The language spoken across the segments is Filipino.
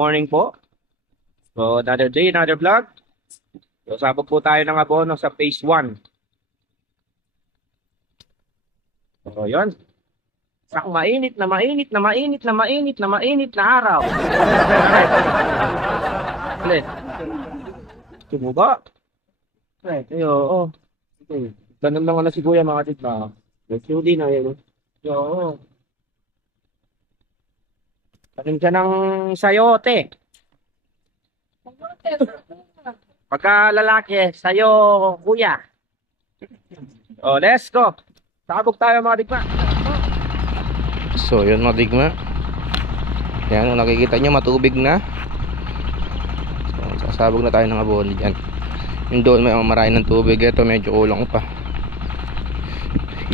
morning po. So, another day, another vlog. So, sabog po tayo ng abono sa phase 1. So, yun. Sa mainit na araw. Ulit. Tumuba. Ay, oo. Ganun lang na si Kuya mga tigba. Hindi na yun. Oo. Tanim ka ng sayote. Pagka lalaki, sayo, kuya. Oh, let's go. Sabog tayo mga digma. So yun mga digma. Yan, kung nakikita nyo matubig na. So sasabog na tayo ng abono dyan. Yung doon may marahin ng tubig. Ito medyo kulang pa.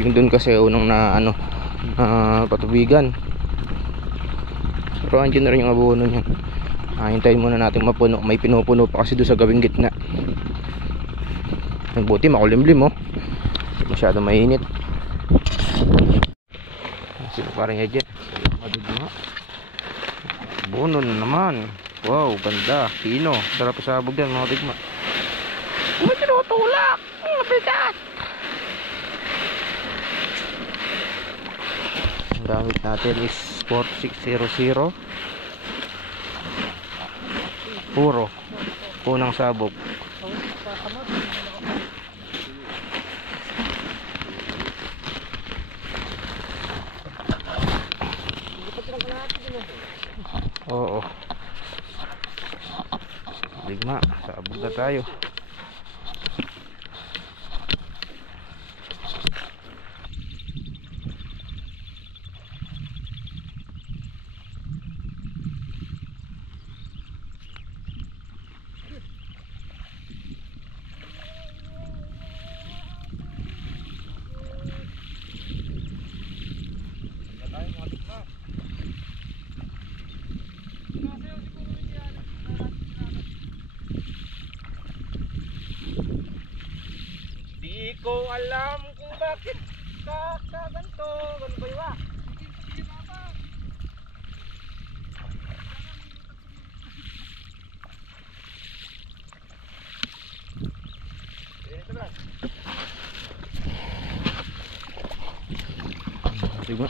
Yung doon kasi unang na patubigan. Pero andyan na rin yung abono nyan. Hintayin muna natin mapuno. May pinupuno pa kasi doon sa gawing gitna. Buti makulimlim oh. Masyado mainit. Sino parang edit? Abono na naman. Wow, ganda. Pino. Sarap pasabog yan mga digma. May tinutulak. Ang bigat. Ang gamit natin is 4600. Puro unang sabog. Oo. Digma, sabog na tayo. Di ko alam kung bakit kakaganto. Ganun ba yun? Diba?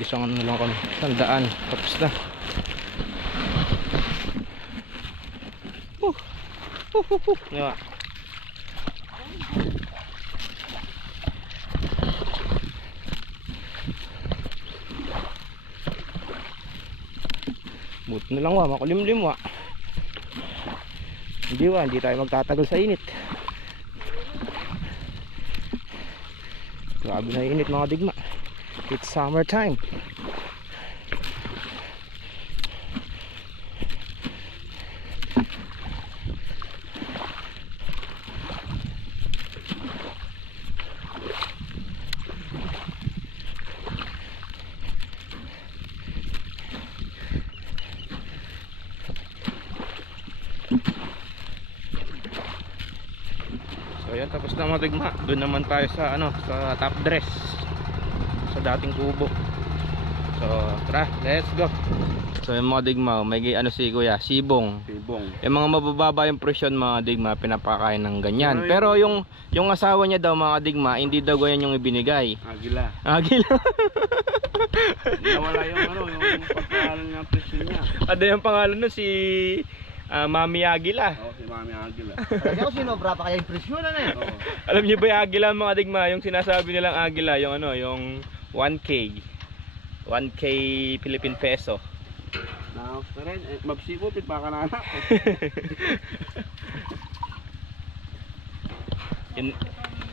Isang ano lang kami, 100. Tapos na. Diba? Buti na lang makulimlim hindi tayo magtatagal sa init. Grabe na init mga digma. It's summer time. So yan, tapos na mga digma. Doon naman tayo sa sa top dress. Sa dating kubo. So tara, let's go. So yung mga digma, may si Kuya, sibong. Yung mga mabababa yung presyon mga digma, pinapakain ng ganyan. Pero yung asawa niya daw mga digma, hindi daw ganyan yung ibinigay. Agila. Nawala yung yung pangalan ng presyon niya. Ano yung pangalan nun? Si Mami Agila. Oo, si Mami Agila. Talaga ko sinobra pa kaya yung presyon na eh. Alam niyo ba yung Agila mga digma, yung sinasabi nilang Agila, yung yung 1K Philippine peso. Now, pero magsipupit baka na anak.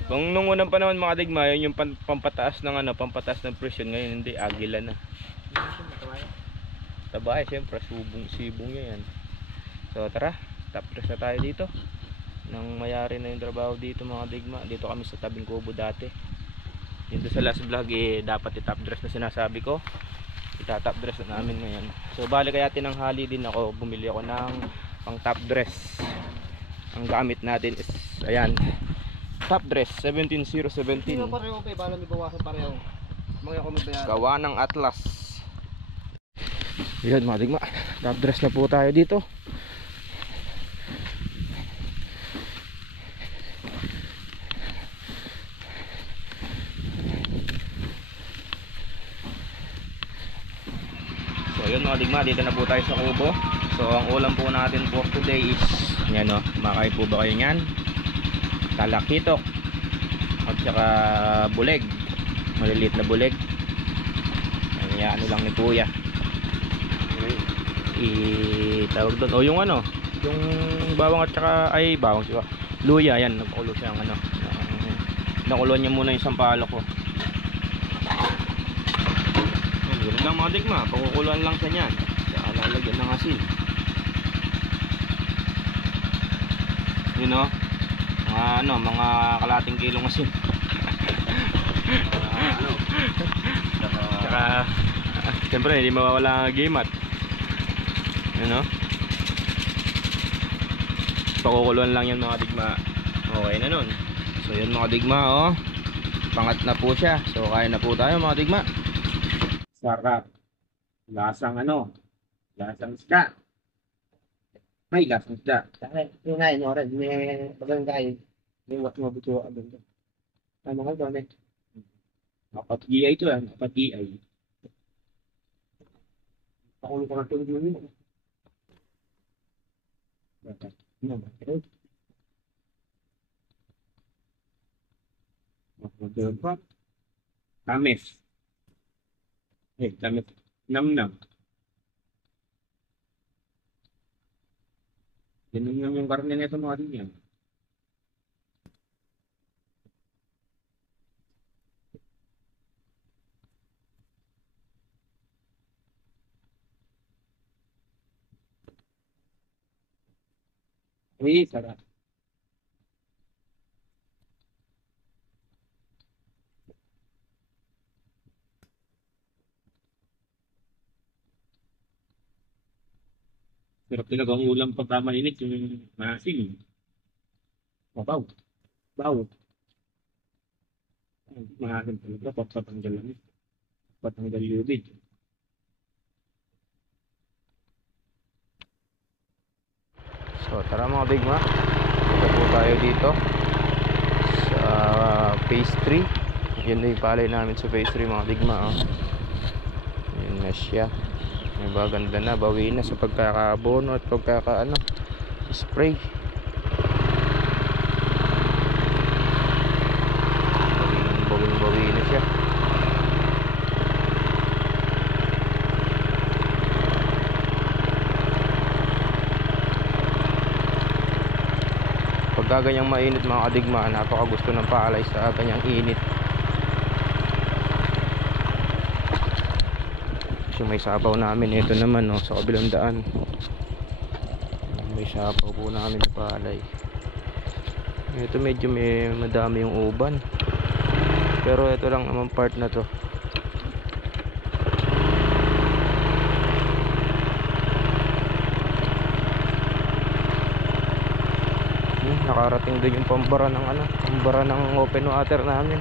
Kung nung unang panahon mga digma, yun yung pampataas pampataas ng presyon. Ngayon hindi, Agila na. Tabay, siyempre sibong yan. So tara, top dress na tayo dito. Nang mayari na yung trabaho dito mga digma. Dito kami sa tabing kubo dati. Dito sa last vlog dapat i-top dress na sinasabi ko. Ita-top dress na namin ngayon. So bali kaya tinanghali din ako, bumili ako ng pang top dress. Ang gamit natin is ayan, top dress 17017. Sino pareho pa bala may bawasan pareho. Mga ako magbayad. Gawa ng Atlas. Yun mga digma, top dress na po tayo dito. So yun mga digma, dito na po tayo sa kubo. So ang ulam po natin for today is yan o, makain po ba kayo nyan? Talakitok at saka buleg, maliliit na buleg. Ano lang ni kuya tawag doon, o yung ano, yung bawang at saka, ay bawang siya, luya, yan, nagkulo siya ang ano, nakuloan niya muna yung sampalok ko. Ganun lang mga digma, pakukuluan lang siya niyan, saka lalagyan ng asin. Yun o, mga ano, mga kalating kilong asin. Saka siyempre hindi mawawala ang gimat. Ano? Pakukuluan lang yan mga digma. Okay na nun. So yun mga digma, oh. Pangat na po siya. So kain na po tayo mga digma. Sarap. Lasang ano? Lasang isda. May lasang isda. Yung nga, yung oras, may bagangay. May wat mo buto abang. Ano ka ba, net? Apat GI ito, apat GI. Pakulo ko na tulog mo yun. Ano ba? Magdulog pa. Tamis. Tamis. Nam-nam. Dinam-nam yung karne nito mga din yan. Uy, sarap. Pero talagang ulam pag mainit yung maasim. Mabaw. Baw. Maasim talaga pag patanggal lang. Patanggal lubid. So tara mga digma, punta po tayo dito sa phase 3. Yun na yung palay namin sa phase 3 mga digma, oh. Yun na siya. May baganda na, bawi na sa pagkakaabono at pagkakaano spray. Bawi na siya. Pagka ganyang mainit mga kadigma, napaka gusto ng palay sa ganyang init. So may sabaw namin, ito naman oh, sa kabilang daan. May sabaw po namin na palay. Ito medyo may madami yung uban. Pero ito lang naman part na to. Nakarating din yung pambara ng ano, pambara ng open water namin.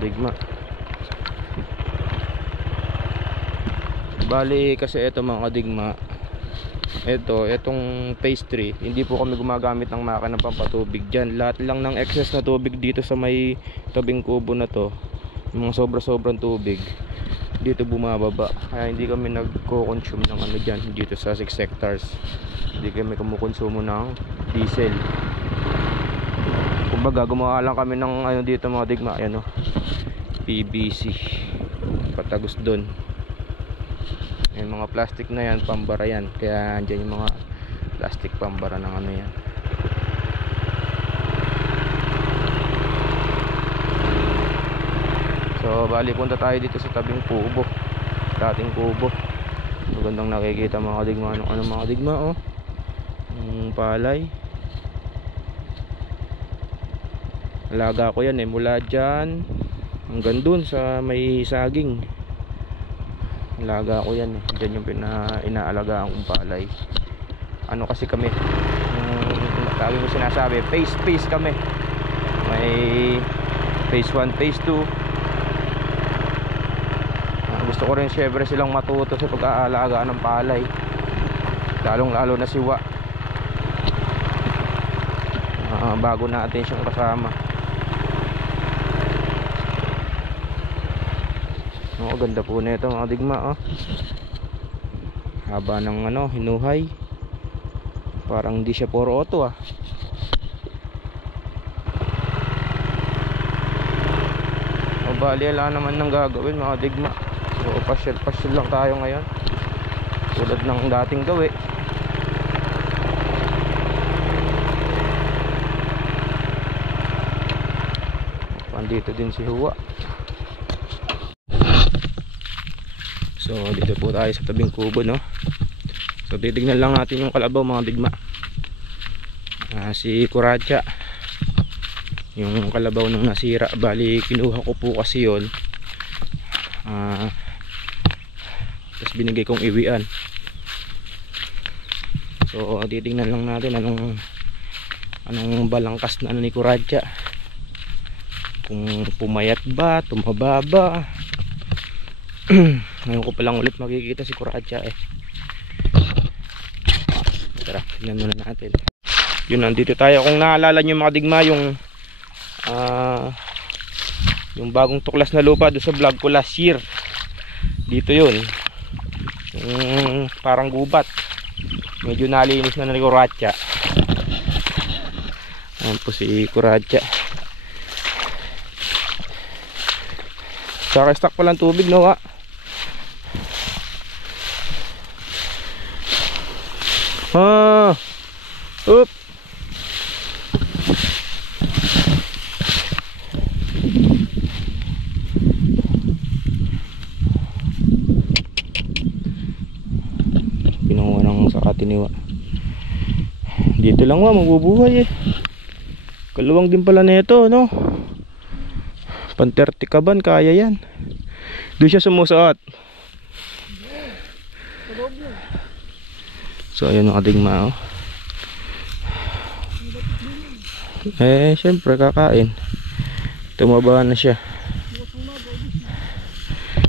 Digma. Bali kasi ito mga digma, etong phase 3, hindi po kami gumagamit ng makina pampatubig dyan. Lahat lang ng excess na tubig dito sa may tabing kubo na to, mga sobrang tubig dito bumababa, kaya hindi kami nagko-consume ng ano dyan dito sa 6 hectares. Hindi kami kumukonsumo ng diesel. Kumbaga gumawa lang kami ng ano dito mga digma, ayan o, PVC patagos dun. Yung mga plastic na yan, pambara yan, kaya andyan yung mga plastic pambara ng ano yan. So bali punta tayo dito sa tabing kubo, dating kubo. Magandang nakikita mga digma, ano mga digma, oh, yung palay. Alaga ko yan mula dyan hanggang dun sa may saging. Alaga ko yan dyan yung inaalagaan kong palay. Ano kasi kami, tawag ko sinasabi, phase kami. May phase 1, phase 2, Gusto ko rin syempre silang matuto sa pag-aalaga ng palay, lalong lalo na si Wa. Bago natin siyang kasama. Ganda po nito mga digma, oh. Haba ng hinuhay. Parang hindi siya 4-auto, ah. Bali ala naman nang gagawin mga digma. So pasyal lang tayo ngayon, tulad ng dating gawi. Andito din si Huwa. So dito po tayo sa tabing kubo, no. So titignan lang natin yung kalabaw mga digma. Si Kuratsa, yung kalabaw nung nasira. Bali kinuha ko po kasi yun, tapos binigay kong iwian. So titignan lang natin anong balangkas na ni Kuratsa, kung pumayat ba, tumaba ba. Ngayon ko palang ulit makikita si Kuratsa, eh. Tara, tignan muna natin. Yun, nandito tayo. Kung naalala nyo mga digma, yung bagong tuklas na lupa doon sa vlog ko last year, dito yun, yung parang gubat, medyo nalinis na ni Kuratsa. Ayan po si Kuratsa. Saka stock palang tubig, no, Wa? Oop. Pinuha ng sakati ni Wa. Dito lang, Wa, mabubuhay, eh. Kaluwang din pala nito, no? Pan 30 kaban, kaya yan. Doon siya sumusuot. So ayun mga digma, oh. Syempre kakain. Tumaba na siya.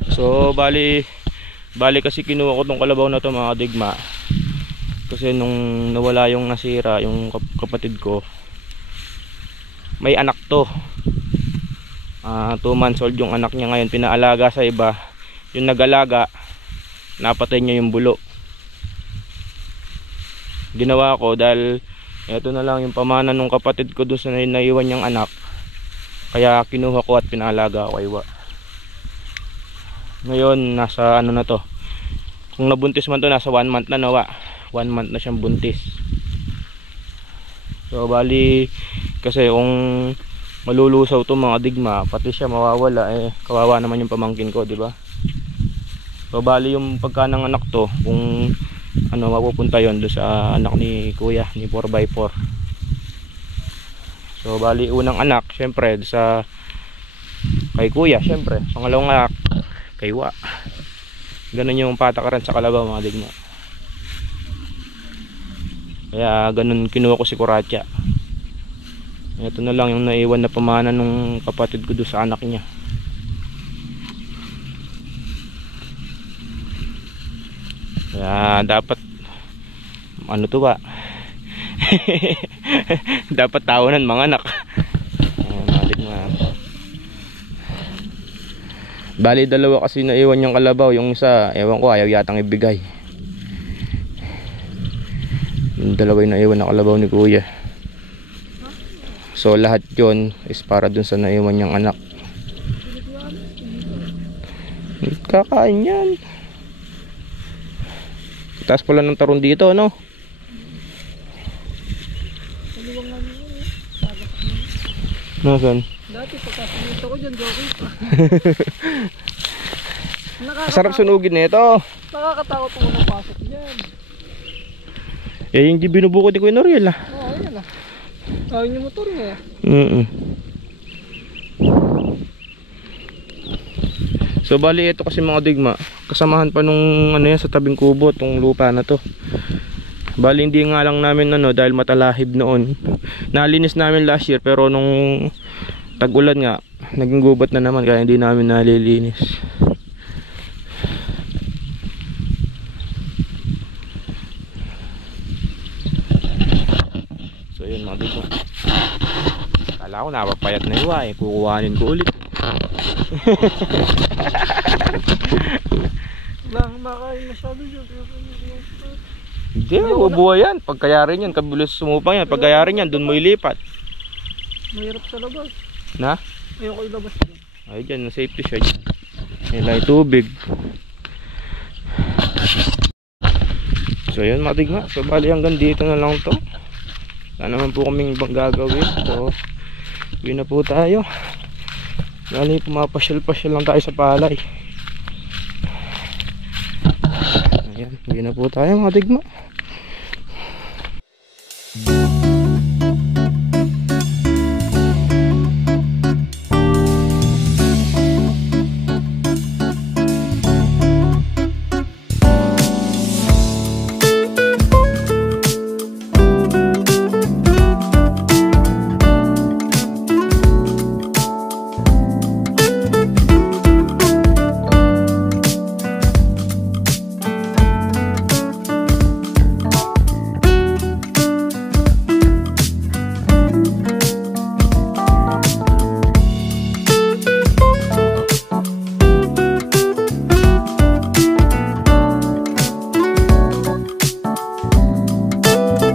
So bali kasi kinuha ko tong kalabaw na to mga digma, kasi nung nawala yung nasira, yung kapatid ko, may anak to. 2 months old yung anak niya ngayon, pinaalaga sa iba. Yung nag-alaga, napatay niya yung bulo. Ginawa ko dahil ito na lang yung pamana nung kapatid ko doon sa naiwan niyang anak, kaya kinuha ko at pinaalaga ko kay Wa. Ngayon nasa na to, kung nabuntis man to, nasa 1 month na, no, Wa? 1 month na siyang buntis. So bali kasi kung malulusaw to mga digma, pati siya mawawala, kawawa naman yung pamangkin ko, di ba? So bali yung pagka ng anak to, kung mapupunta yon do sa anak ni kuya, ni 4x4. So bali unang anak syempre sa kay kuya, syempre pangalawang anak kay Wa. Ganun yung patakaran sa kalabaw mga digma. Kaya ganun kinuha ko si Kuratsa. Ito na lang yung naiwan na pamana nung kapatid ko doon sa anak niya. Kaya dapat to ba? Dapat tawanan mga anak. Bali dalawa kasi naiwan yung kalabaw. Yung isa, ewan ko, ayaw yatang ibigay. Yung dalawa yung naiwan na kalabaw ni kuya. So lahat yon is para dun sa naiwan niyang anak. Kakain yan. Taas pala ng taron dito, no? Nasaan? Dati pagkasunito ko dyan, joking pa. Sarap sunugin nito. Nakakatakot kung napasok dyan. Yung binubukod ni Kuya Noriel, ah. Oo, ayan ah. Ayun yung motor niya. So bali ito kasi mga digma, kasamahan pa nung yan sa tabing kubo, tong lupa na to. Bali hindi nga lang namin dahil matalahib noon. Nalinis namin last year, pero nung tag-ulan nga, naging gubat na naman, kaya hindi namin nalilinis. napapayat na iwa eh. Kukuhanin ko ulit. Wala kang makain masyado dyan. Hindi, mabubuhay yan. Pagkayarin yan, kabilos sumupang yan. Pagkayarin yan, dun mo ilipat. Mahirap sa labas. Na? Ayoko ilabas dyan. Ay dyan, safety siya dyan. Nilay tubig. So yun mga digma. So bali hanggang dito na lang to. Wala naman po kaming ibang gagawin. So uwi na po tayo. Bali pumapasyal-pasyal lang tayo sa palay. Ayan, uwi na po tayo mga digma.